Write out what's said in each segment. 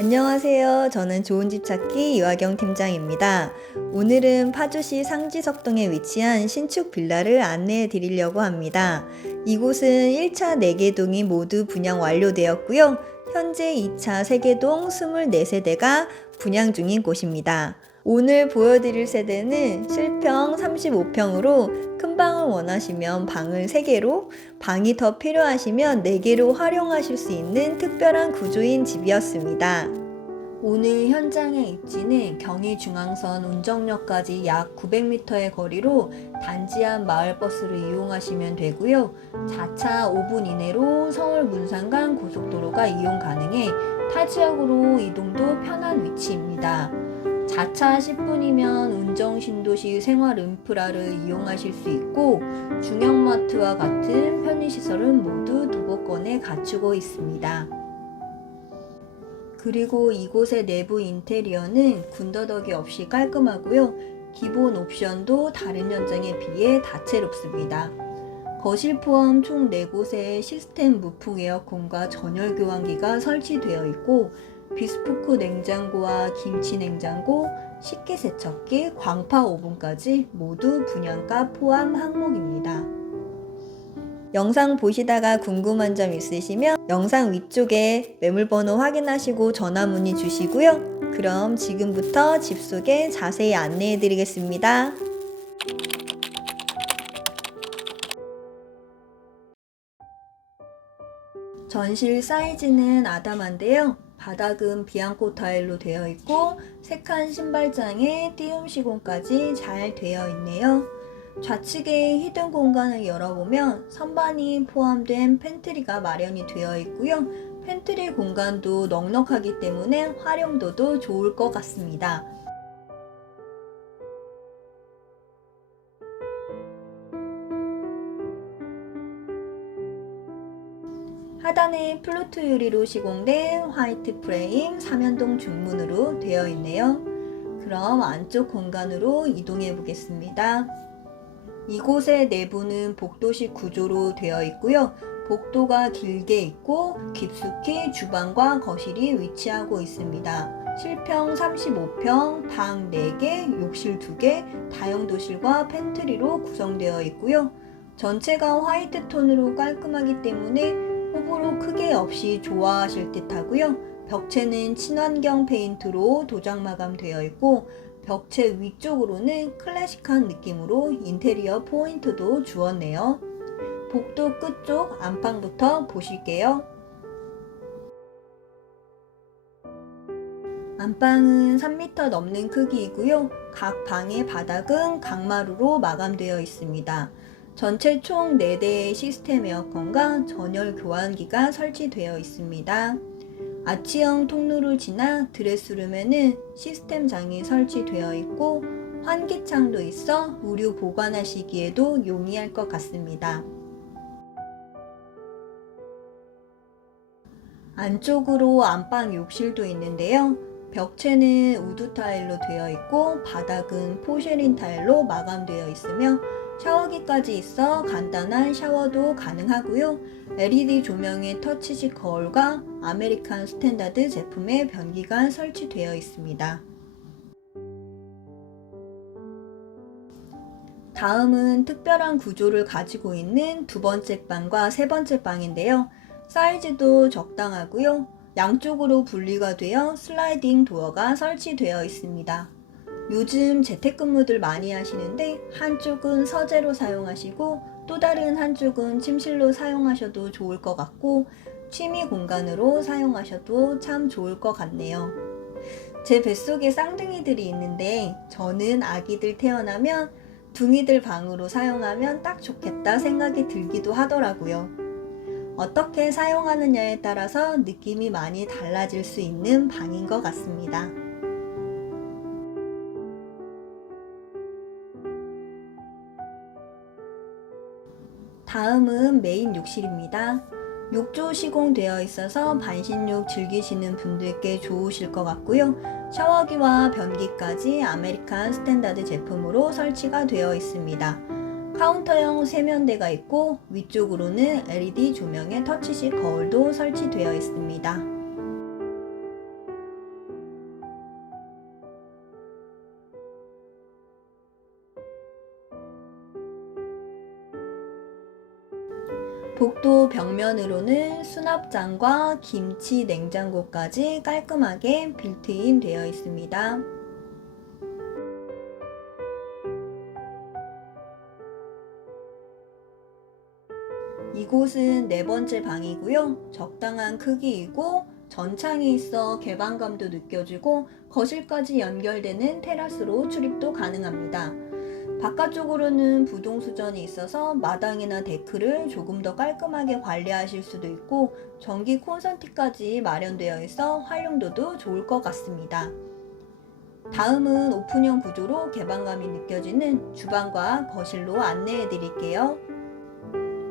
안녕하세요. 저는 좋은 집 찾기 유아경 팀장입니다. 오늘은 파주시 상지석동에 위치한 신축 빌라를 안내해 드리려고 합니다. 이곳은 1차 4개 동이 모두 분양 완료되었고요. 현재 2차 3개 동 24세대가 분양 중인 곳입니다. 오늘 보여드릴 세대는 실평 35평으로 큰 방을 원하시면 방을 3개로, 방이 더 필요하시면 4개로 활용하실 수 있는 특별한 구조인 집이었습니다. 오늘 현장의 입지는 경의중앙선 운정역까지 약 900m의 거리로 단지 안 마을버스를 이용하시면 되고요. 자차 5분 이내로 서울 문산간 고속도로가 이용 가능해 타 지역으로 이동도 편한 위치입니다. 자차 10분이면 운정 신도시 생활 인프라를 이용하실 수 있고 중형마트와 같은 편의시설은 모두 도보권에 갖추고 있습니다. 그리고 이곳의 내부 인테리어는 군더더기 없이 깔끔하고요. 기본 옵션도 다른 현장에 비해 다채롭습니다. 거실 포함 총 4곳에 시스템 무풍 에어컨과 전열 교환기가 설치되어 있고 비스포크 냉장고와 김치 냉장고, 식기 세척기, 광파 오븐까지 모두 분양가 포함 항목입니다. 영상 보시다가 궁금한 점 있으시면 영상 위쪽에 매물번호 확인하시고 전화 문의 주시고요. 그럼 지금부터 집 소개 자세히 안내해 드리겠습니다. 전실 사이즈는 아담한데요. 바닥은 비앙코 타일로 되어 있고 색한 신발장에 띄움 시공까지 잘 되어 있네요. 좌측에 히든 공간을 열어보면 선반이 포함된 팬트리가 마련이 되어 있고요. 팬트리 공간도 넉넉하기 때문에 활용도도 좋을 것 같습니다. 하단에 플루트 유리로 시공된 화이트 프레임 3연동 중문으로 되어 있네요. 그럼 안쪽 공간으로 이동해 보겠습니다. 이곳의 내부는 복도식 구조로 되어 있고요. 복도가 길게 있고 깊숙이 주방과 거실이 위치하고 있습니다. 실평 35평, 방 4개, 욕실 2개, 다용도실과 팬트리로 구성되어 있고요. 전체가 화이트 톤으로 깔끔하기 때문에 호불호 크게 없이 좋아하실 듯 하고요. 벽체는 친환경 페인트로 도장 마감되어 있고 벽체 위쪽으로는 클래식한 느낌으로 인테리어 포인트도 주었네요. 복도 끝쪽 안방부터 보실게요. 안방은 3m 넘는 크기이고요. 각 방의 바닥은 강마루로 마감되어 있습니다. 전체 총 4대의 시스템 에어컨과 전열 교환기가 설치되어 있습니다. 아치형 통로를 지나 드레스룸에는 시스템장이 설치되어 있고 환기창도 있어 우류 보관하시기에도 용이할 것 같습니다. 안쪽으로 안방 욕실도 있는데요. 벽체는 우드 타일로 되어 있고 바닥은 포쉐린 타일로 마감되어 있으며 샤워기까지 있어 간단한 샤워도 가능하고요. LED 조명의 터치식 거울과 아메리칸 스탠다드 제품의 변기가 설치되어 있습니다. 다음은 특별한 구조를 가지고 있는 두 번째 방과 세 번째 방인데요. 사이즈도 적당하고요. 양쪽으로 분리가 되어 슬라이딩 도어가 설치되어 있습니다. 요즘 재택근무들 많이 하시는데 한쪽은 서재로 사용하시고 또 다른 한쪽은 침실로 사용하셔도 좋을 것 같고 취미 공간으로 사용하셔도 참 좋을 것 같네요. 제 뱃속에 쌍둥이들이 있는데 저는 아기들 태어나면 둥이들 방으로 사용하면 딱 좋겠다 생각이 들기도 하더라고요. 어떻게 사용하느냐에 따라서 느낌이 많이 달라질 수 있는 방인 것 같습니다. 다음은 메인 욕실입니다. 욕조 시공되어 있어서 반신욕 즐기시는 분들께 좋으실 것 같고요. 샤워기와 변기까지 아메리칸 스탠다드 제품으로 설치가 되어 있습니다. 카운터형 세면대가 있고 위쪽으로는 LED 조명의 터치식 거울도 설치되어 있습니다. 벽면으로는 수납장과 김치 냉장고까지 깔끔하게 빌트인 되어 있습니다. 이곳은 네 번째 방이고요. 적당한 크기이고 전창이 있어 개방감도 느껴지고 거실까지 연결되는 테라스로 출입도 가능합니다. 바깥쪽으로는 부동 수전이 있어서 마당이나 데크를 조금 더 깔끔하게 관리하실 수도 있고 전기 콘센트까지 마련되어 있어 활용도도 좋을 것 같습니다. 다음은 오픈형 구조로 개방감이 느껴지는 주방과 거실로 안내해 드릴게요.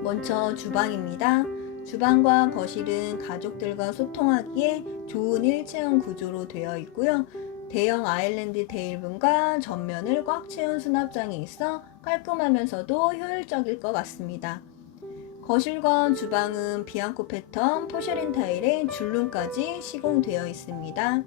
먼저 주방입니다. 주방과 거실은 가족들과 소통하기에 좋은 일체형 구조로 되어 있고요. 대형 아일랜드 테이블과 전면을 꽉 채운 수납장이 있어 깔끔하면서도 효율적일 것 같습니다. 거실과 주방은 비앙코 패턴 포셔린 타일에 줄눈까지 시공되어 있습니다.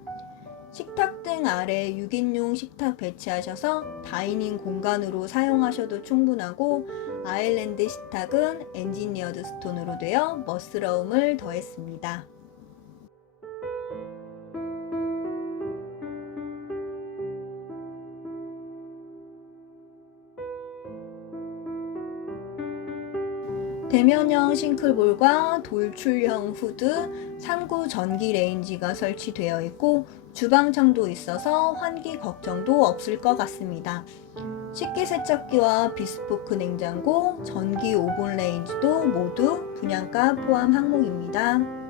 식탁 등 아래 6인용 식탁 배치하셔서 다이닝 공간으로 사용하셔도 충분하고 아일랜드 식탁은 엔지니어드 스톤으로 되어 멋스러움을 더했습니다. 대면형 싱크볼과 돌출형 후드, 3구 전기 레인지가 설치되어 있고 주방창도 있어서 환기 걱정도 없을 것 같습니다. 식기세척기와 비스포크 냉장고, 전기 오븐 레인지도 모두 분양가 포함 항목입니다.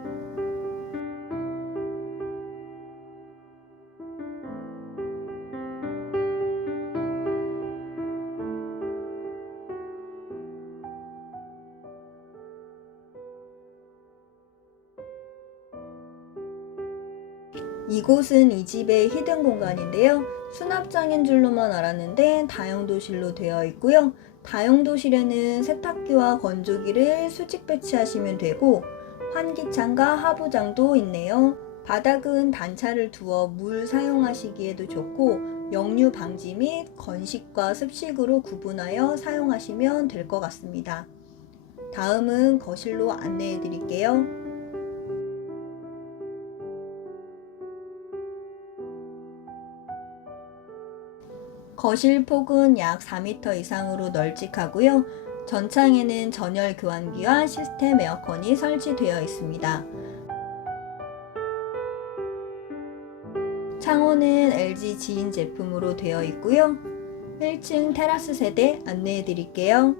이곳은 이 집의 히든 공간인데요. 수납장인 줄로만 알았는데 다용도실로 되어 있고요. 다용도실에는 세탁기와 건조기를 수직 배치하시면 되고 환기창과 하부장도 있네요. 바닥은 단차를 두어 물 사용하시기에도 좋고 역류 방지 및 건식과 습식으로 구분하여 사용하시면 될 것 같습니다. 다음은 거실로 안내해 드릴게요. 거실 폭은 약 4m 이상으로 널찍하고요. 전창에는 전열 교환기와 시스템 에어컨이 설치되어 있습니다. 창호는 LG 지인 제품으로 되어 있고요. 1층 테라스 세대 안내해 드릴게요.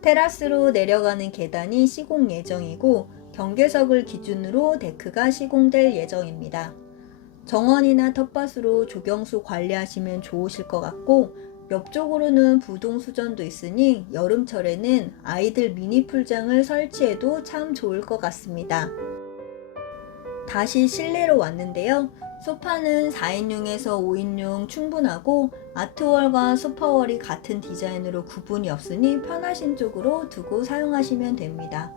테라스로 내려가는 계단이 시공 예정이고 경계석을 기준으로 데크가 시공될 예정입니다. 정원이나 텃밭으로 조경수 관리하시면 좋으실 것 같고 옆쪽으로는 부동 수전도 있으니 여름철에는 아이들 미니 풀장을 설치해도 참 좋을 것 같습니다. 다시 실내로 왔는데요. 소파는 4인용에서 5인용 충분하고 아트월과 소파월이 같은 디자인으로 구분이 없으니 편하신 쪽으로 두고 사용하시면 됩니다.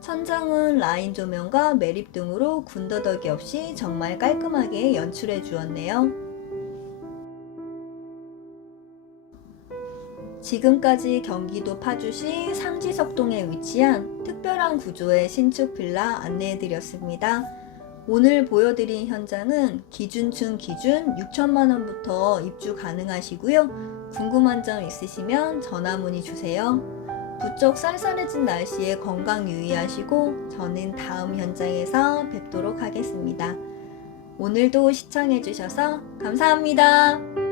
천장은 라인 조명과 매립 등으로 군더더기 없이 정말 깔끔하게 연출해 주었네요. 지금까지 경기도 파주시 상지석동에 위치한 특별한 구조의 신축 빌라 안내해 드렸습니다. 오늘 보여드린 현장은 기준층 기준 6천만원부터 입주 가능하시고요. 궁금한 점 있으시면 전화 문의 주세요. 부쩍 쌀쌀해진 날씨에 건강 유의하시고 저는 다음 현장에서 뵙도록 하겠습니다. 오늘도 시청해주셔서 감사합니다.